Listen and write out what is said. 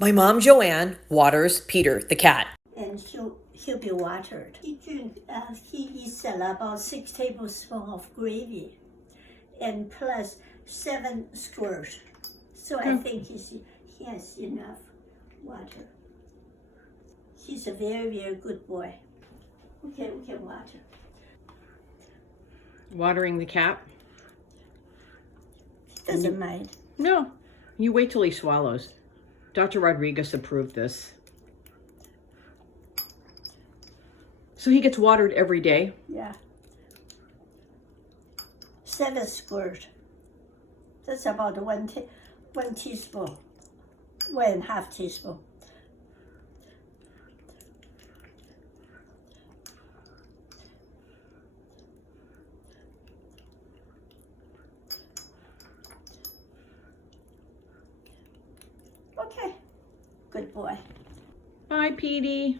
My mom, Joanne, waters Peter, the cat. And he'll be watered. He eats about 6 tablespoons of gravy, and plus 7 squirts. So I think he has enough water. He's a very, very good boy. Okay, we can water. Watering the cat? He doesn't mind. No. You wait till he swallows. Dr. Rodriguez approved this. So he gets watered every day? Yeah. 7 squirts. That's about one teaspoon, 1.5 teaspoon. Okay, good boy. Bye, Petey.